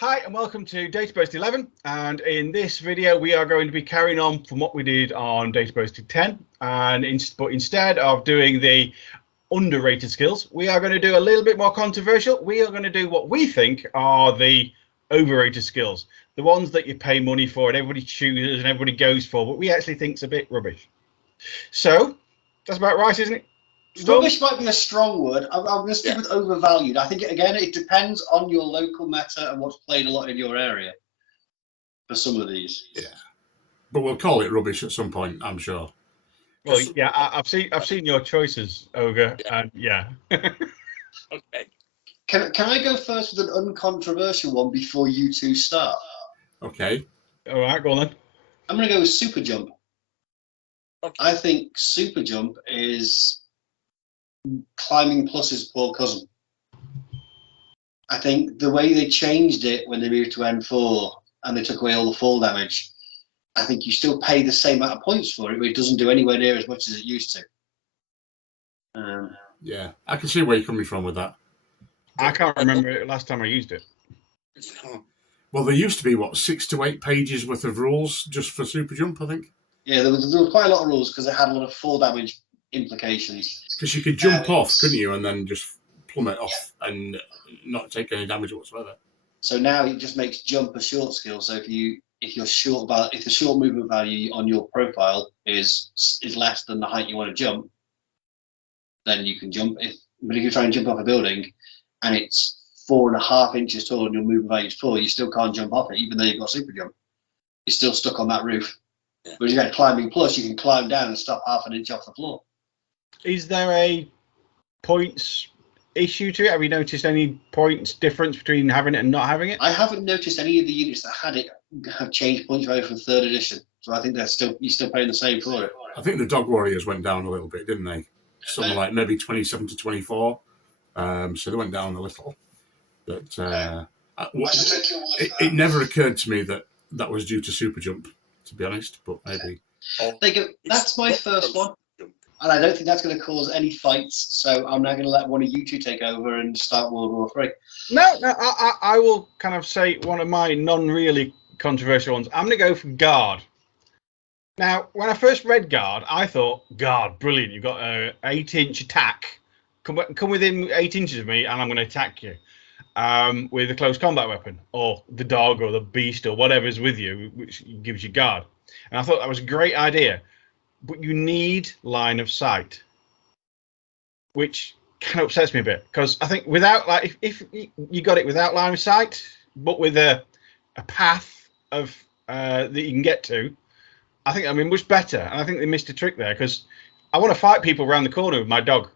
Hi and welcome to Database 11, and in this video we are going to be carrying on from what we did on Database 10, but instead of doing the underrated skills, we are going to do a little bit more controversial. We are going to do what we think are the overrated skills, the ones that you pay money for and everybody chooses and everybody goes for, but we actually think is a bit rubbish. So that's about right, isn't it? Rubbish might be a strong word. I'm going to stick with overvalued. I think, again, it depends on your local meta and what's played a lot in your area for some of these. Yeah, but we'll call it rubbish at some point, I'm sure. Well, yeah, I've seen your choices, Ogre, and yeah. Okay. Can I go first with an uncontroversial one before you two start? Okay. All right, go on then. I'm going to go with super jump. Okay. I think super jump is climbing plus's poor cousin. I think the way they changed it when they moved to N4 and they took away all the fall damage, I think you still pay the same amount of points for it, but it doesn't do anywhere near as much as it used to. Yeah, I can see where you're coming from with that. I can't remember it last time I used it. Well, there used to be, 6 to 8 pages worth of rules just for super jump, I think. Yeah, there was quite a lot of rules because it had a lot of fall damage implications. Because you could jump off, couldn't you, and then just plummet off and not take any damage whatsoever. So now it just makes jump a short skill. So if the short movement value on your profile is less than the height you want to jump, then you can jump. But if you try and jump off a building and it's 4.5 inches tall and your movement value is 4, you still can't jump off it, even though you've got super jump. You're still stuck on that roof. Yeah. But if you had climbing plus, you can climb down and stop 1/2 inch off the floor. Is there a points issue to it? Have you noticed any points difference between having it and not having it? I haven't noticed any of the units that had it have changed points value from 3rd edition. So I think you're still paying the same for it. I think the Dog Warriors went down a little bit, didn't they? Something like maybe 27 to 24. So they went down a little. But it never occurred to me that was due to super jump, to be honest. But maybe. That's my first one. And I don't think that's going to cause any fights. So I'm now going to let one of you two take over and start World War III. No, I will kind of say one of my non-really controversial ones. I'm going to go for guard. Now, when I first read guard, I thought, guard, brilliant. You've got an 8-inch attack. Come within 8 inches of me and I'm going to attack you with a close combat weapon or the dog or the beast or whatever's with you, which gives you guard. And I thought that was a great idea. But you need line of sight, which kind of upsets me a bit because I think without, like, if you got it without line of sight, but with a path of that you can get to, I think that'd be much better. And I think they missed a trick there because I want to fight people around the corner with my dog.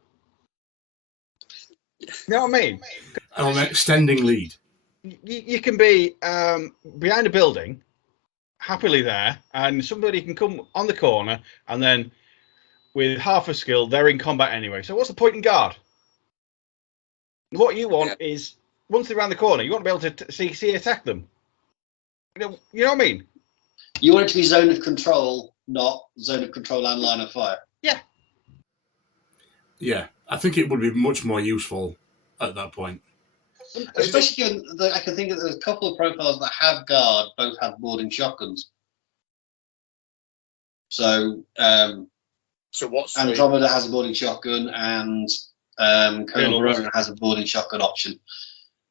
You know what I mean? On an extending lead. You can be behind a building, happily there, and somebody can come on the corner and then with half a skill they're in combat anyway. So what's the point in guard? What you want is once they're around the corner you want to be able to see attack them. You know what I mean? You want it to be zone of control, not zone of control and line of fire. Yeah, I think it would be much more useful at that point. Especially given that I can think that there's a couple of profiles that have guard, both have boarding shotguns. So what's Andromeda has a boarding shotgun and Colonel Verona has a boarding shotgun option.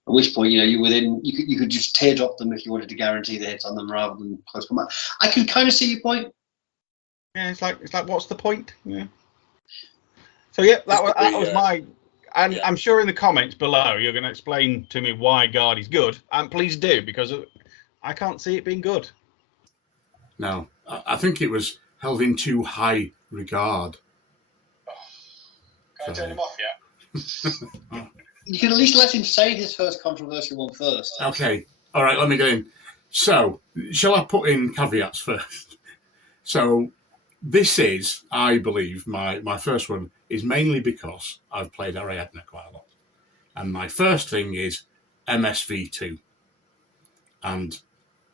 At which point, you could just teardrop them if you wanted to guarantee the hits on them rather than close combat. I can kind of see your point. Yeah, it's like what's the point? Yeah. So yeah, that was my. And I'm sure in the comments below you're going to explain to me why guard is good, and please do because I can't see it being good. No, I think it was held in too high regard. Can I turn him off yet? You can at least let him say his first controversial one first. Okay, all right, let me get in. So, shall I put in caveats first? So, this is, I believe, my first one is mainly because I've played Ariadne quite a lot. And my first thing is MSV2. And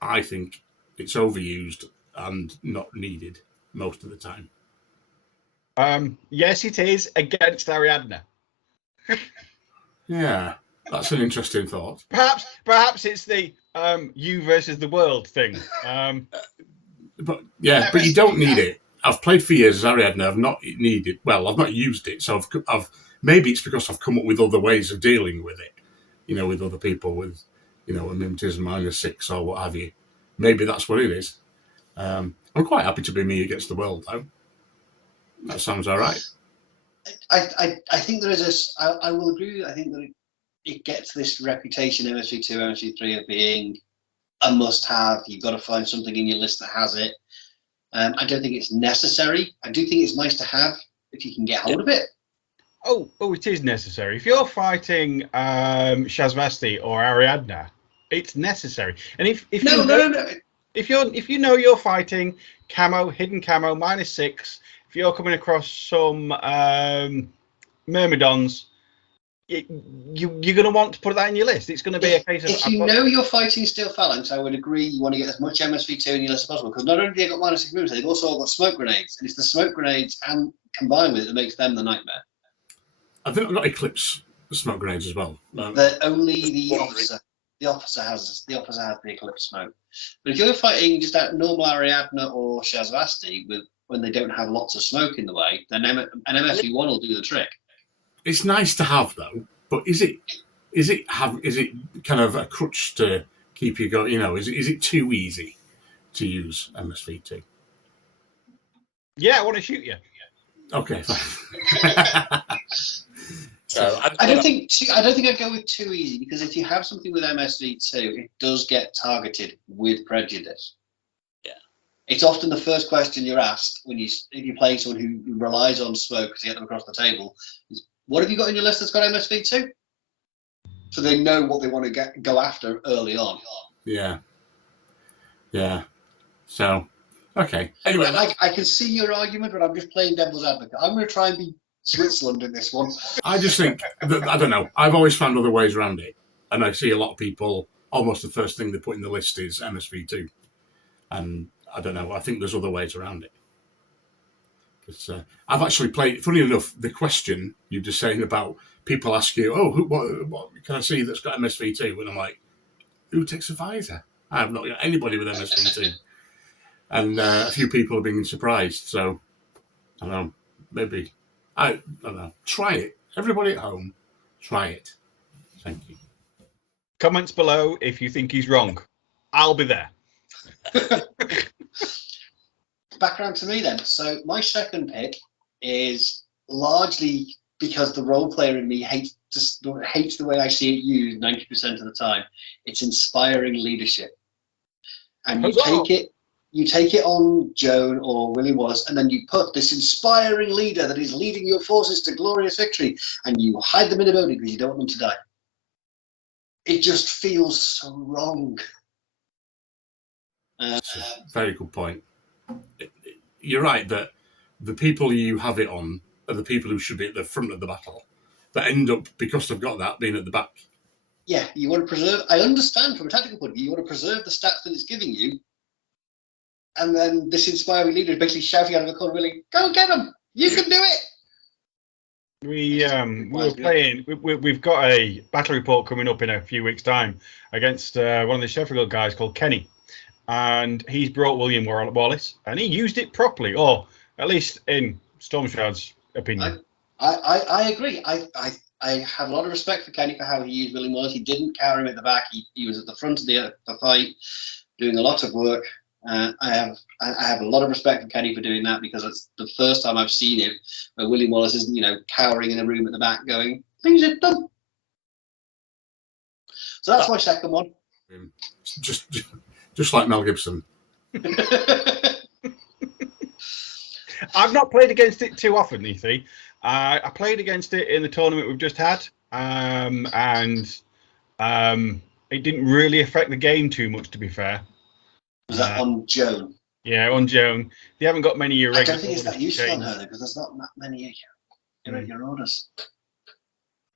I think it's overused and not needed most of the time. Yes, it is against Ariadne. Yeah, that's an interesting thought. Perhaps it's the you versus the world thing. But yeah, but you don't need it. I've played for years as Ariadne. I've not needed. Well, I've not used it, so I've maybe it's because I've come up with other ways of dealing with it. With other people with, a -6 or what have you. Maybe that's what it is. I'm quite happy to be me against the world, though. That sounds all right. I think there is I will agree. I think that it gets this reputation, MSV2, MSV3, of being a must-have. You've got to find something in your list that has it. I don't think it's necessary. I do think it's nice to have if you can get hold of it. Oh, it is necessary. If you're fighting Shazvasti or Ariadne, it's necessary. And if you know you're fighting camo, hidden camo, -6, if you're coming across some Myrmidons, you're going to want to put that in your list. It's going to be a case of... If you know you're fighting Steel Phalanx, I would agree you want to get as much MSV2 in your list as possible, because not only have they got -6 movement, they've also got smoke grenades, and it's the smoke grenades and combined with it that makes them the nightmare. I think I've got Eclipse smoke grenades as well. Only the officer. The officer has the Eclipse smoke. But if you're fighting just that normal Ariadne or Shazvasti when they don't have lots of smoke in the way, then an MSV1 will do the trick. It's nice to have, though, but is it kind of a crutch to keep you going? Is it too easy to use MSV2? Yeah, I want to shoot you. Okay, fine. So I don't think I'd go with too easy, because if you have something with MSV2, it does get targeted with prejudice. Yeah, it's often the first question you're asked if you're playing someone who relies on smoke to get them across the table is, what have you got in your list that's got MSV2? So they know what they want to go after early on. Yeah. So, okay. Anyway, I can see your argument, but I'm just playing devil's advocate. I'm going to try and be Switzerland in this one. I just think that, I don't know. I've always found other ways around it, and I see a lot of people. Almost the first thing they put in the list is MSV2, and I don't know. I think there's other ways around it. I've actually played. Funny enough, the question you're just saying about people ask you, "Oh, what can I see that's got MSV2?" And I'm like, "Who takes a visor?" I have not got anybody with MSV2, and a few people have been surprised. So I don't know. Maybe I don't know. Try it. Everybody at home, try it. Thank you. Comments below if you think he's wrong. I'll be there. Back around to me then. So my second pick is largely because the role player in me hates the way I see it used 90% of the time. It's inspiring leadership, and you take it on Joan or William Wallace, and then you put this inspiring leader that is leading your forces to glorious victory, and you hide them in a building because you don't want them to die. It just feels so wrong. Very good point. You're right that the people you have it on are the people who should be at the front of the battle, that end up, because they've got that, being at the back. Yeah, you want to preserve. I understand from a tactical point of view, you want to preserve the stats that it's giving you, and then this inspiring leader is basically shouting out of the corner, really, go get them! You can do it! We were playing. We've got a battle report coming up in a few weeks' time against one of the Sheffield guys called Kenny, and he's brought William Wallace, and he used it properly, or at least in Stormshroud's opinion. I agree. I have a lot of respect for Kenny for how he used William Wallace. He didn't cower him at the back. He was at the front of the fight, doing a lot of work. I have a lot of respect for Kenny for doing that, because it's the first time I've seen it where William Wallace isn't, cowering in a room at the back going, things are done. So that's my second one. Just like Mel Gibson. I've not played against it too often, you see. I played against it in the tournament we've just had, and it didn't really affect the game too much, to be fair. Was that on Joan? Yeah, on Joan. They haven't got many irregular. I don't think it's that useful on her, because there's not that many irregular orders.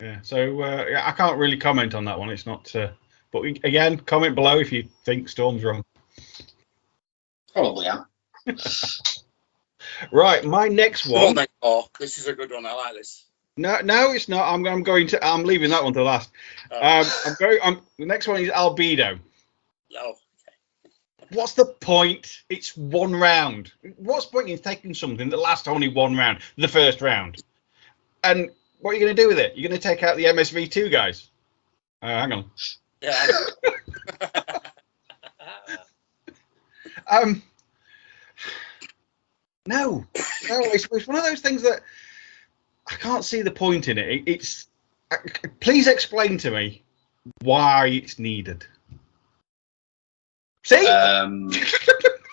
Yeah, so I can't really comment on that one. It's not. But again, comment below if you think Storm's wrong. Probably am. Right, my next one. This is a good one. I like this. No, it's not. I'm leaving that one to last. The next one is Albedo. No. What's the point? It's one round. What's the point in taking something that lasts only one round, the first round? And what are you going to do with it? You're going to take out the MSV2 guys? Hang on. Yeah. No, it's one of those things that I can't see the point in it. Please explain to me why it's needed. See?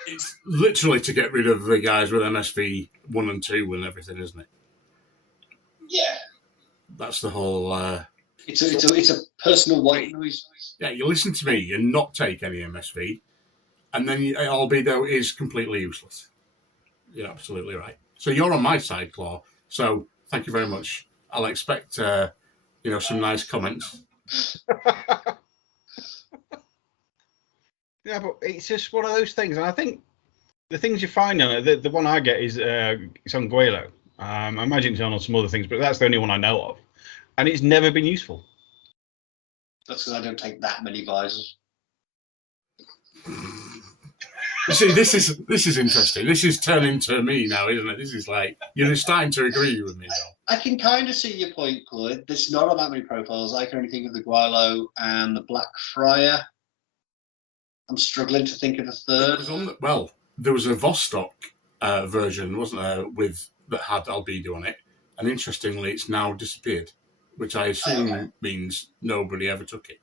It's literally to get rid of the guys with MSV 1 and 2 and everything, isn't it? Yeah. That's the whole. It's a personal white noise. Yeah, you listen to me and not take any MSV, and then Albedo is completely useless. You're absolutely right. So you're on my side, Claw. So thank you very much. I'll expect, some nice comments. Yeah, but it's just one of those things, and I think the things you find on it, the one I get is it's on Guelo. I imagine it's on some other things, but that's the only one I know of, and it's never been useful. That's because I don't take that many visors. You see, this is interesting. This is turning to me now, isn't it? This is like you're starting to agree with me now. I can kind of see your point, Claude. There's not on that many profiles. I can only think of the Guilo and the Black Friar. I'm struggling to think of a third. There was a Vostok version, wasn't there, that had Albedo on it, and interestingly, it's now disappeared, which I assume means nobody ever took it.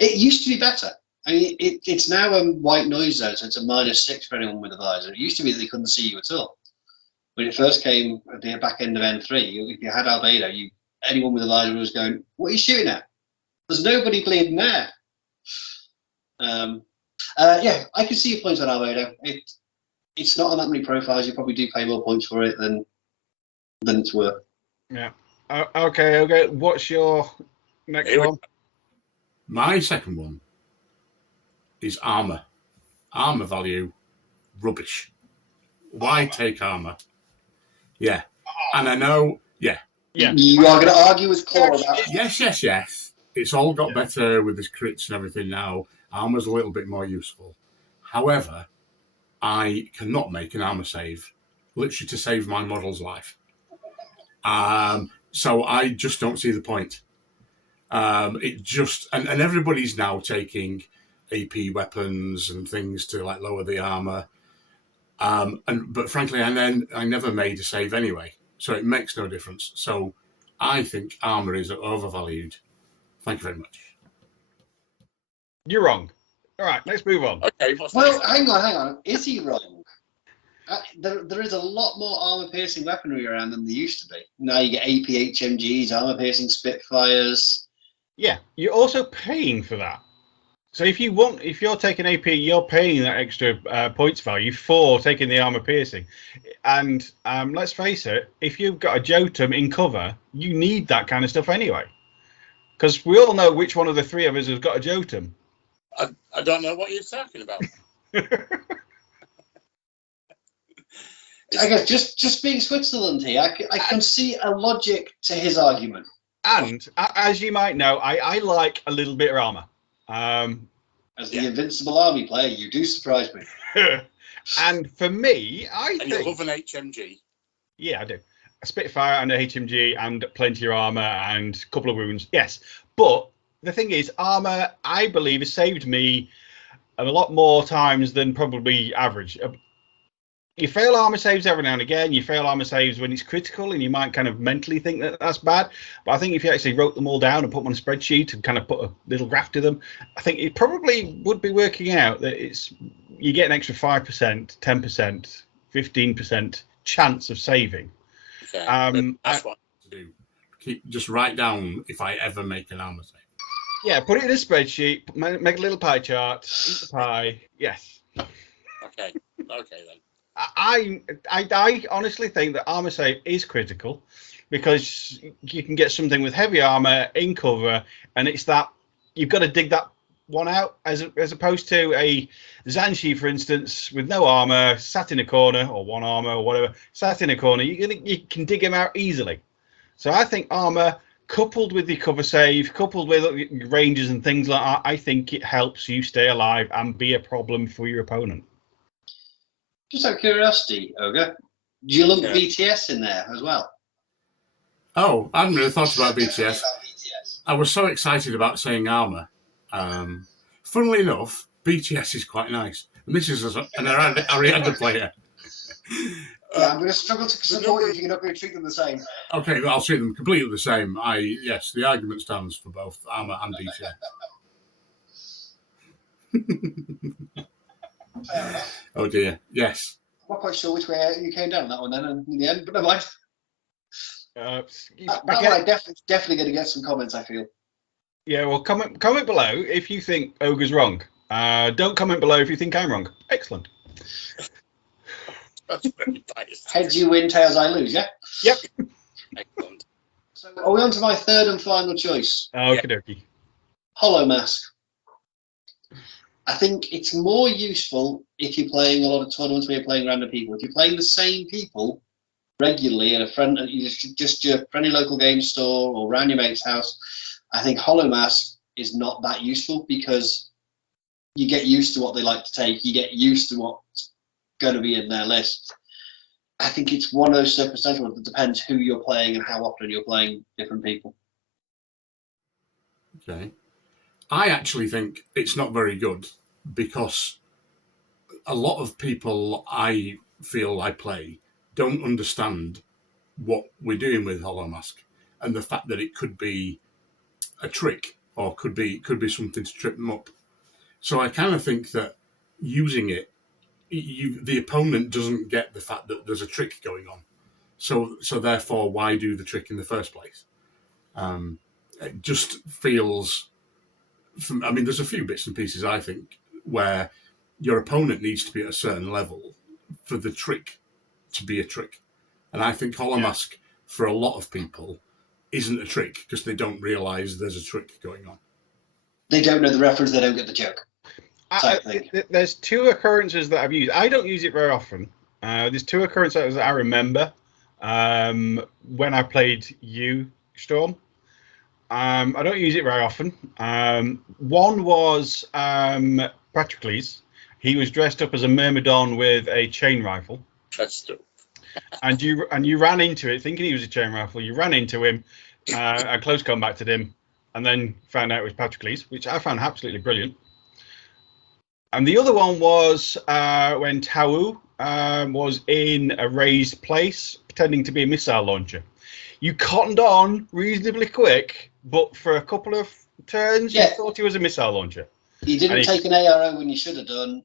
It used to be better. I mean, it's now a white noise zone, so it's a -6 for anyone with a visor. It used to be that they couldn't see you at all. When it first came at the back end of N3, if you had Albedo, anyone with a visor was going, "What are you shooting at? There's nobody bleeding there." Yeah, I can see your points on Albedo. It's not on that many profiles. You probably do pay more points for it than it's worth. Yeah. Okay. What's your next one? My second one is armor. Armor value, rubbish. Why take armor? Yeah. And I know, yeah. You are going to argue with Claw about it. Yes. It's all got better with the crits and everything now. Armor's a little bit more useful. However, I cannot make an armor save, literally to save my model's life. So I just don't see the point. And everybody's now taking AP weapons and things to like lower the armor. But frankly, I never made a save anyway, so it makes no difference. So I think armor is overvalued. Thank you very much. You're wrong. All right, let's move on. Okay. Well, hang on. Is he wrong? There is a lot more armor-piercing weaponry around than there used to be. Now you get AP HMGs, armor-piercing Spitfires. Yeah, you're also paying for that. So if you're taking AP, you're paying that extra points value for taking the armor piercing. And let's face it, if you've got a Jotun in cover, you need that kind of stuff anyway. Because we all know which one of the three of us has got a Jotun. I don't know what you're talking about. I guess just being Switzerland here, I can see a logic to his argument. And as you might know, I like a little bit of armor. As the Invincible Army player, you do surprise me. And for me, I think... you love an HMG. Yeah, I do. A Spitfire and a HMG and plenty of armor and a couple of wounds. Yes. But the thing is, armor, I believe, has saved me a lot more times than probably average. You fail armor saves every now and again. You fail armor saves when it's critical, and you might kind of mentally think that that's bad. But I think if you actually wrote them all down and put them on a spreadsheet and kind of put a little graph to them, I think it probably would be working out that you get an extra 5%, 10%, 15% chance of saving. Okay. That's what to do. Just write down if I ever make an armor save. Yeah, put it in a spreadsheet, make a little pie chart, eat the pie. Yes. Okay then. I honestly think that armor save is critical because you can get something with heavy armor in cover, and it's that you've got to dig that one out as opposed to a Zanshi, for instance, with no armor, sat in a corner, or one armor or whatever, sat in a corner. You can dig him out easily. So I think armor coupled with the cover save, coupled with ranges and things like that, I think it helps you stay alive and be a problem for your opponent. Just out of curiosity, Ogre, do you lump Yeah. BTS in there as well? Oh, I hadn't really thought about BTS. I was so excited about saying armor. Funnily enough, BTS is quite nice. And this is an Arianda player. Yeah, I'm going to struggle to support you if you're not going to treat them the same. Okay, well, I'll treat them completely the same. Yes, the argument stands for both armor and BTS. Oh dear, yes. I'm not quite sure which way you came down that one then in the end, but never mind. That one I definitely going to get some comments, I feel. Yeah, well, comment below if you think Ogre's wrong. Don't comment below if you think I'm wrong. Excellent. That's very biased. Heads you win, tails I lose, yeah? Yep. Excellent. So are we on to my third and final choice? Okie dokie. Holo Mask. I think it's more useful if you're playing a lot of tournaments where you're playing random people. If you're playing the same people regularly at just your friendly local game store or around your mate's house, I think Holo Mask is not that useful because you get used to what they like to take. You get used to what's going to be in their list. I think it's one of those circumstantial ones that depends who you're playing and how often you're playing different people. Okay. I actually think it's not very good because a lot of people I feel I play don't understand what we're doing with Holo Mask and the fact that it could be a trick or could be something to trip them up. So I kind of think that using it, the opponent doesn't get the fact that there's a trick going on. So therefore, why do the trick in the first place? It just feels. I mean, there's a few bits and pieces I think where your opponent needs to be at a certain level for the trick to be a trick, and I think Holo Mask for a lot of people isn't a trick because they don't realise there's a trick going on. They don't know the reference, they don't get the joke. There's two occurrences that I've used. I don't use it very often. There's two occurrences that I remember when I played you, Storm. I don't use it very often. One was Patroclus. He was dressed up as a myrmidon with a chain rifle. That's true. And you ran into it thinking he was a chain rifle. You ran into him, and close combated him, and then found out it was Patroclus, which I found absolutely brilliant. And the other one was when Tau was in a raised place, pretending to be a missile launcher. You cottoned on reasonably quick, but for a couple of turns, you thought he was a missile launcher. You didn't take an ARO when you should have done.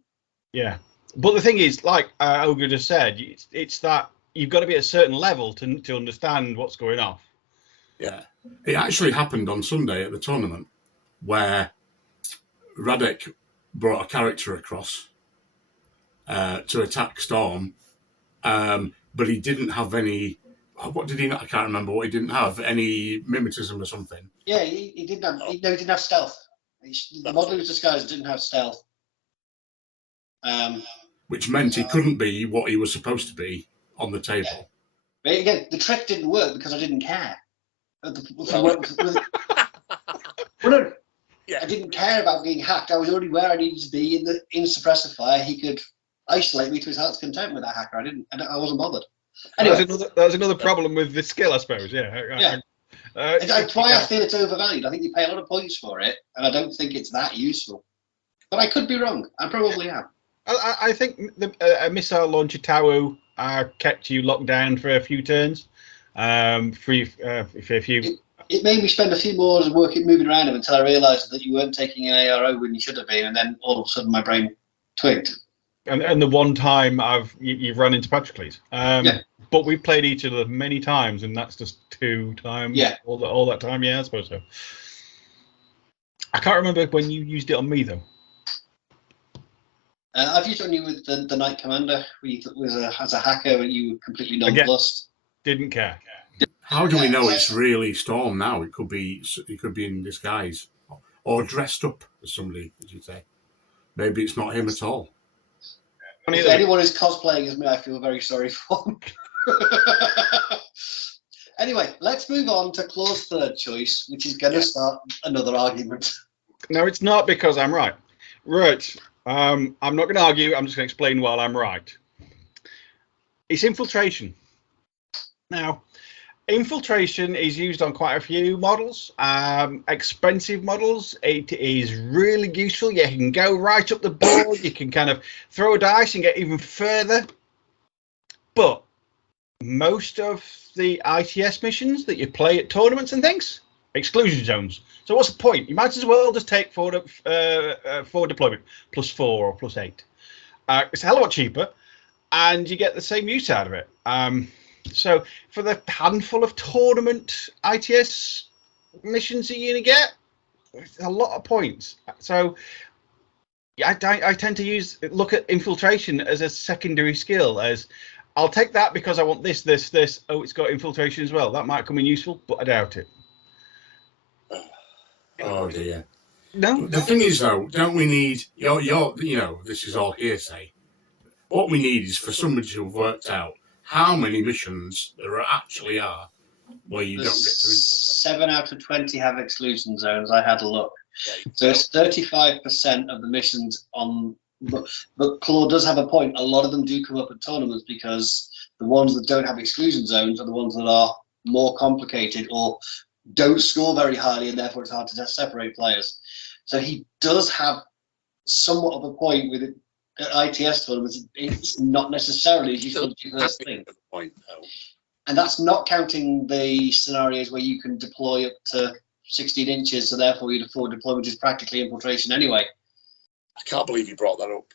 Yeah. But the thing is, like Ogre just said, it's that you've got to be at a certain level to understand what's going on. Yeah. It actually happened on Sunday at the tournament where Radek brought a character across to attack Storm, but he didn't have any. What did he not? I can't remember what he didn't have. Any mimetism or something. Yeah, he didn't have. He didn't have stealth. The model he was disguised didn't have stealth. Which meant he couldn't be what he was supposed to be on the table. Yeah. But again, the trick didn't work because I didn't care. I didn't care about being hacked. I was already where I needed to be in suppressor fire. He could isolate me to his heart's content with that hacker. I wasn't bothered. Anyway, that was another problem with the skill, I suppose. Yeah. That's why I feel it's overvalued. I think you pay a lot of points for it, and I don't think it's that useful. But I could be wrong. I probably am. I think a missile launcher Tau kept you locked down for a few turns. For a few. It made me spend a few more hours moving around him until I realised that you weren't taking an ARO when you should have been, and then all of a sudden my brain twigged. And the one time you've run into Patroclus. But we've played each other many times, and that's just 2 times. Yeah. All that time. Yeah, I suppose so. I can't remember when you used it on me though. I've used it on you with the Knight Commander, where you was as a hacker and you were completely nonplussed. Didn't care. How do we know it's really Storm now? It could be in disguise or dressed up as somebody, as you say. Maybe it's not him at all. If anyone is cosplaying as me, I feel very sorry for them. Anyway, let's move on to Claw's third choice, which is going to start another argument. No, it's not because I'm right. Right. I'm not going to argue. I'm just going to explain why I'm right. It's infiltration. Now, infiltration is used on quite a few models, expensive models. It is really useful. You can go right up the board. You can kind of throw a dice and get even further. But most of the ITS missions that you play at tournaments and things, exclusion zones. So what's the point? You might as well just take forward deployment +4 or +8. It's a hell of a lot cheaper, and you get the same use out of it. So for the handful of tournament ITS missions that you're going to get, it's a lot of points. So I tend to look at infiltration as a secondary skill. As I'll take that because I want this. Oh, it's got infiltration as well. That might come in useful, but I doubt it. Oh dear. No. The thing is, though, don't we need this is all hearsay. What we need is for somebody to have worked out how many missions there actually are where you don't get to infiltrate. 7 out of 20 have exclusion zones. I had a look. So it's 35% of the missions on. But Claude does have a point. A lot of them do come up at tournaments because the ones that don't have exclusion zones are the ones that are more complicated or don't score very highly, and therefore it's hard to separate players. So he does have somewhat of a point with it. At ITS tournaments, it's not necessarily as you first think. Point, though. And that's not counting the scenarios where you can deploy up to 16 inches, so therefore your forward deployment is practically infiltration anyway. I can't believe you brought that up.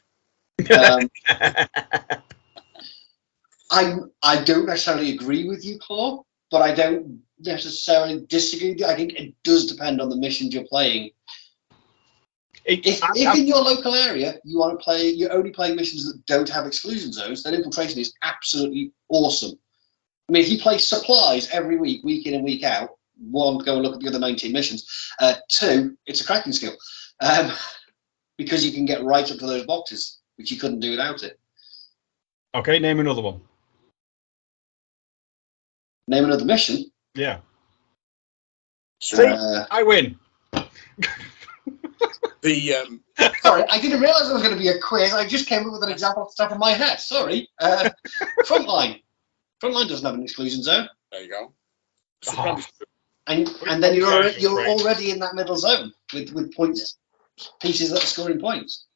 I don't necessarily agree with you, Claw, but I don't necessarily disagree with you. I think it does depend on the missions you're playing. If in your local area you're only playing missions that don't have exclusion zones, then infiltration is absolutely awesome. I mean, if you play supplies every week in and week out, one, go and look at the other 19 missions. Two, it's a cracking skill because you can get right up to those boxes, which you couldn't do without it. Okay, name another one. Name another mission. Yeah. See, I win. Sorry, I didn't realise it was going to be a quiz. I just came up with an example off the top of my head. Sorry. Frontline. Frontline doesn't have an exclusion zone. There you go. Oh. And then you're already in that middle zone with points, pieces that are scoring points.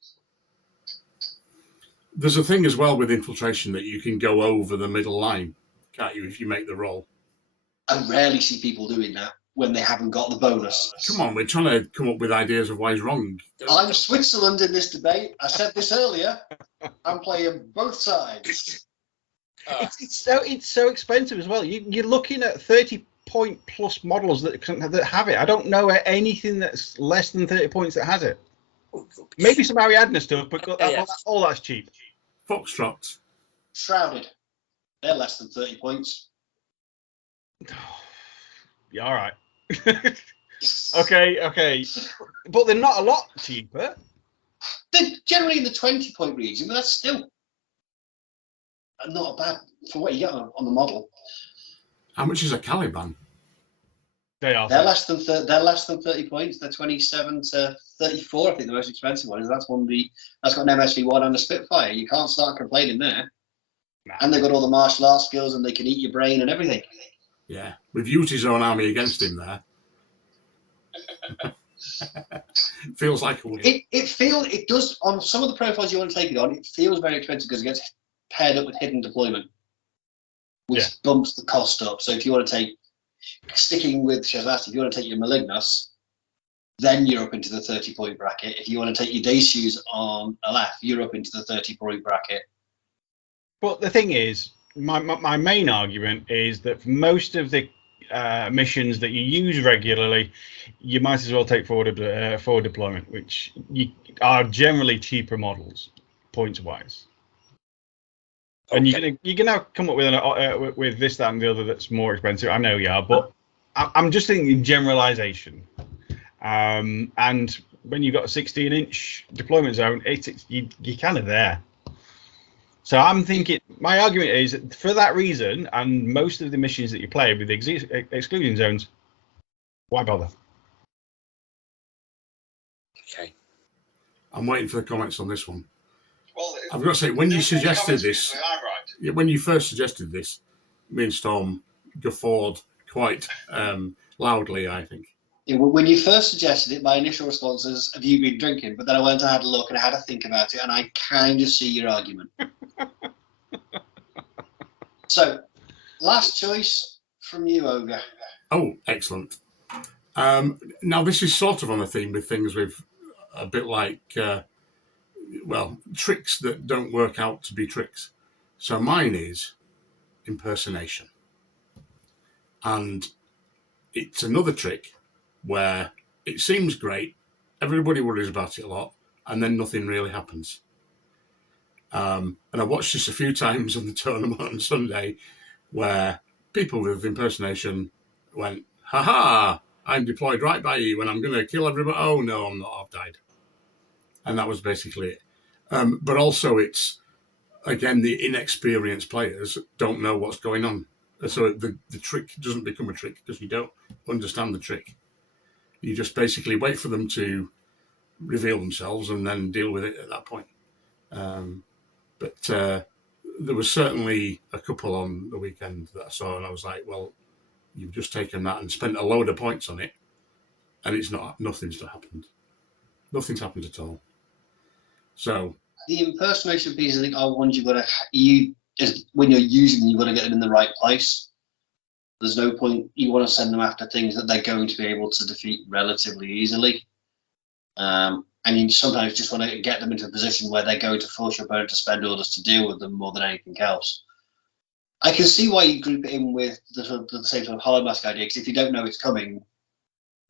There's a thing as well with infiltration that you can go over the middle line, can't you, if you make the roll? I rarely see people doing that when they haven't got the bonus. Come on, we're trying to come up with ideas of why he's wrong. I'm Switzerland in this debate. I said this earlier. I'm playing both sides. It's so expensive as well. You're looking at 30-point plus models that have it. I don't know anything that's less than 30 points that has it. Maybe some Ariadne stuff, but all that's cheap. Foxtrot. Shrouded. They're less than 30 points. Yeah, all right. Okay. But they're not a lot cheaper. They're generally in the 20-point region, but that's still not bad for what you get on the model. How much is a Caliban? They're less than 30 points. They're 27 to 34. I think the most expensive one is that's got an MSV1 and a Spitfire. You can't start complaining there. Nah. And they've got all the martial arts skills, and they can eat your brain and everything. Yeah, we've used his own army against him there. Feels like a win. It does on some of the profiles you want to take it on. It feels very expensive because it gets paired up with hidden deployment, which bumps the cost up. So if you want to take, sticking with Shazat, if you want to take your Malignus, then you're up into the 30-point bracket. If you want to take your day shoes on Aleph, you're up into the 30-point bracket. But the thing is, my main argument is that for most of the missions that you use regularly, you might as well take forward deployment, which are generally cheaper models, points wise. Okay. And you're gonna come up with this, that, and the other that's more expensive. I know you are, but I'm just thinking generalization. And when you've got a 16-inch deployment zone, you're kind of there. So I'm thinking, my argument is for that reason, and most of the missions that you play with the exclusion zones, why bother? Okay. I'm waiting for the comments on this one. Well, I've got to say, when you suggested this, I'm right. yeah, when you first suggested this, me and Storm guffawed quite loudly, I think. Yeah, when you first suggested it, my initial response is, have you been drinking? But then I went and had a look and I had to think about it, and I kind of see your argument. So, last choice from you, Ogre. Oh, excellent. Now, this is sort of on the theme with things with a bit like, tricks that don't work out to be tricks. So mine is Impersonation. And it's another trick where it seems great, everybody worries about it a lot, and then nothing really happens. And I watched this a few times on the tournament on Sunday where people with Impersonation went, ha, I'm deployed right by you and I'm going to kill everybody. Oh, no, I'm not. I've died. And that was basically it. But also it's, again, the inexperienced players don't know what's going on. So the trick doesn't become a trick because you don't understand the trick. You just basically wait for them to reveal themselves and then deal with it at that point. But there was certainly a couple on the weekend that I saw, and I was like, well, you've just taken that and spent a load of points on it, and nothing's happened. Nothing's happened at all. So The impersonation pieces, I think, are ones when you're using them, you've got to get them in the right place. There's no point, you want to send them after things that they're going to be able to defeat relatively easily. And you sometimes just want to get them into a position where they're going to force your opponent to spend orders to deal with them more than anything else. I can see why you group it in with the same sort of Hollow Mask idea, because if you don't know it's coming,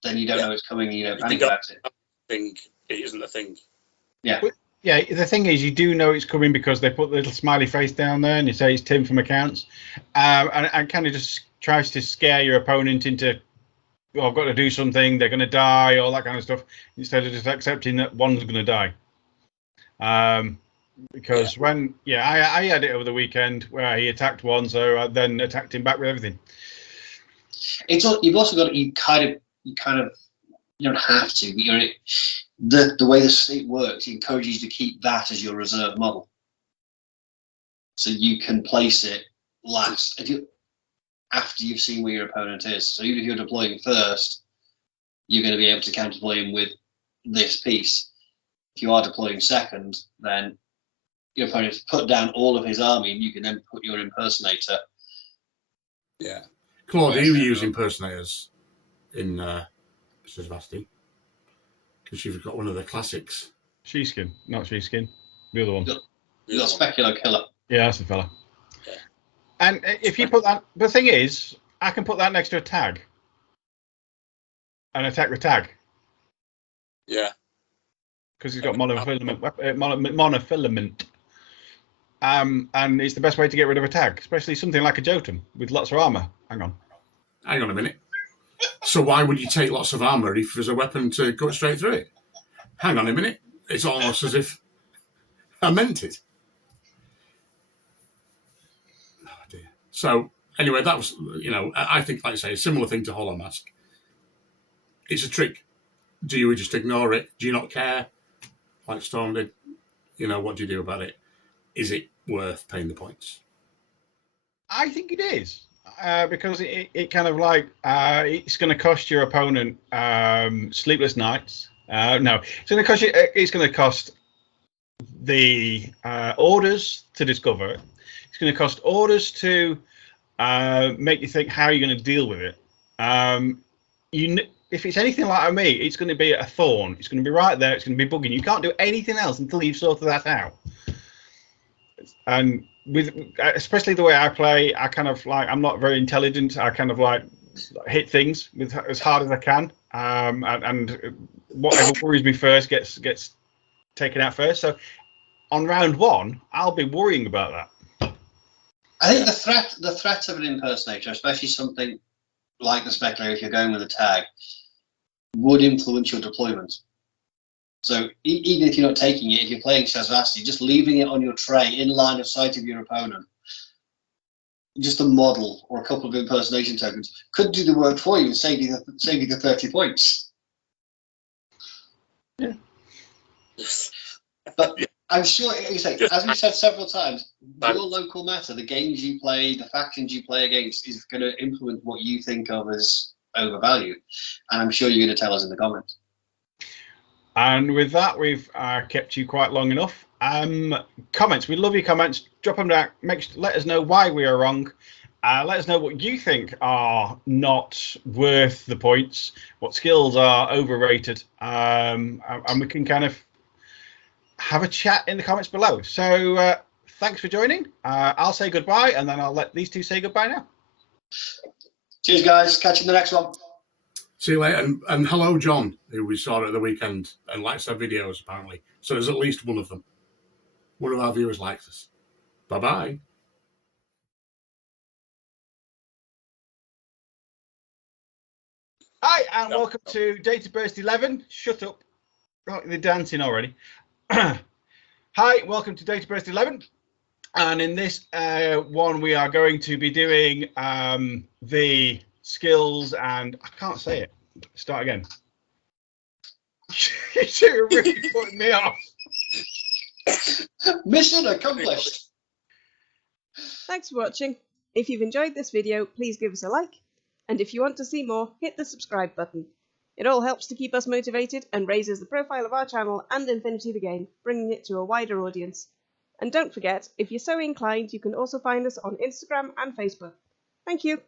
then you don't know it's coming and you don't panic about it. Think it isn't a thing. Yeah. Yeah, the thing is, you do know it's coming because they put the little smiley face down there and you say it's Tim from accounts. And kind of just tries to scare your opponent into, well, I've got to do something, they're going to die, all that kind of stuff, instead of just accepting that one's going to die. Because I had it over the weekend where he attacked one, so I then attacked him back with everything. You've also got, you don't have to, but the way the state works, it encourages you to keep that as your reserve model. So you can place it last after you've seen where your opponent is. So even if you're deploying first, you're going to be able to counter-deploy him with this piece. If you are deploying second, then your opponent's put down all of his army and you can then put your impersonator. Yeah. Claude, do you use impersonators in Sivasti? Because you've got one of the classics. Sheeskin, not Sheeskin. The other one. You've got Specular Killer. Yeah, that's the fella. Yeah. And if you put that, the thing is, I can put that next to a tag and attack the tag. Yeah. Because he's got monofilament. And it's the best way to get rid of a tag, especially something like a Jotun with lots of armor. Hang on a minute. So why would you take lots of armor if there's a weapon to cut straight through it? Hang on a minute. It's almost as if I meant it. Oh dear. So anyway, that was, I think, like I say, a similar thing to Holo Mask. It's a trick. Do you just ignore it? Do you not care? Like Storm did. What do you do about it? Is it worth paying the points? I think it is. Because it kind of like it's going to cost your opponent sleepless nights. No, it's going to cost the orders to discover it. It's going to cost orders to make you think how you're going to deal with it. If it's anything like me, it's going to be a thorn. It's going to be right there. It's going to be bugging. You can't do anything else until you've sorted that out. And especially the way I play, I kind of like, I'm not very intelligent. I kind of like hit things with as hard as I can, and whatever worries me first gets taken out first. So on round one, I'll be worrying about that. I think the threat of an impersonator, especially something like the Speculator, if you're going with a tag, would influence your deployment. So even if you're not taking it, if you're playing Shazvasti, just leaving it on your tray in line of sight of your opponent, just a model or a couple of impersonation tokens could do the work for you and save you the 30 points. Yeah. But I'm sure, as we've said several times, your local meta, the games you play, the factions you play against, is going to influence what you think of as overvalued. And I'm sure you're going to tell us in the comments. And with that, we've kept you quite long enough. Comments, we love your comments. Drop them down. Let us know why we are wrong. Let us know what you think are not worth the points, what skills are overrated, and we can kind of have a chat in the comments below. So thanks for joining. I'll say goodbye, and then I'll let these two say goodbye now. Cheers, guys. Catch you in the next one. See you later. And hello, John, who we saw at the weekend and likes our videos, apparently. So there's at least one of them. One of our viewers likes us. Bye-bye. Hi, and welcome to Data Burst 11. Shut up. Right, they're dancing already. Hi, welcome to Data Burst 11. And in this one, we are going to be doing the skills and... I can't say it. Start again. You're really putting me off. Mission accomplished. Thanks for watching. If you've enjoyed this video, please give us a like. And if you want to see more, hit the subscribe button. It all helps to keep us motivated and raises the profile of our channel and Infinity the game, bringing it to a wider audience. And don't forget, if you're so inclined, you can also find us on Instagram and Facebook. Thank you.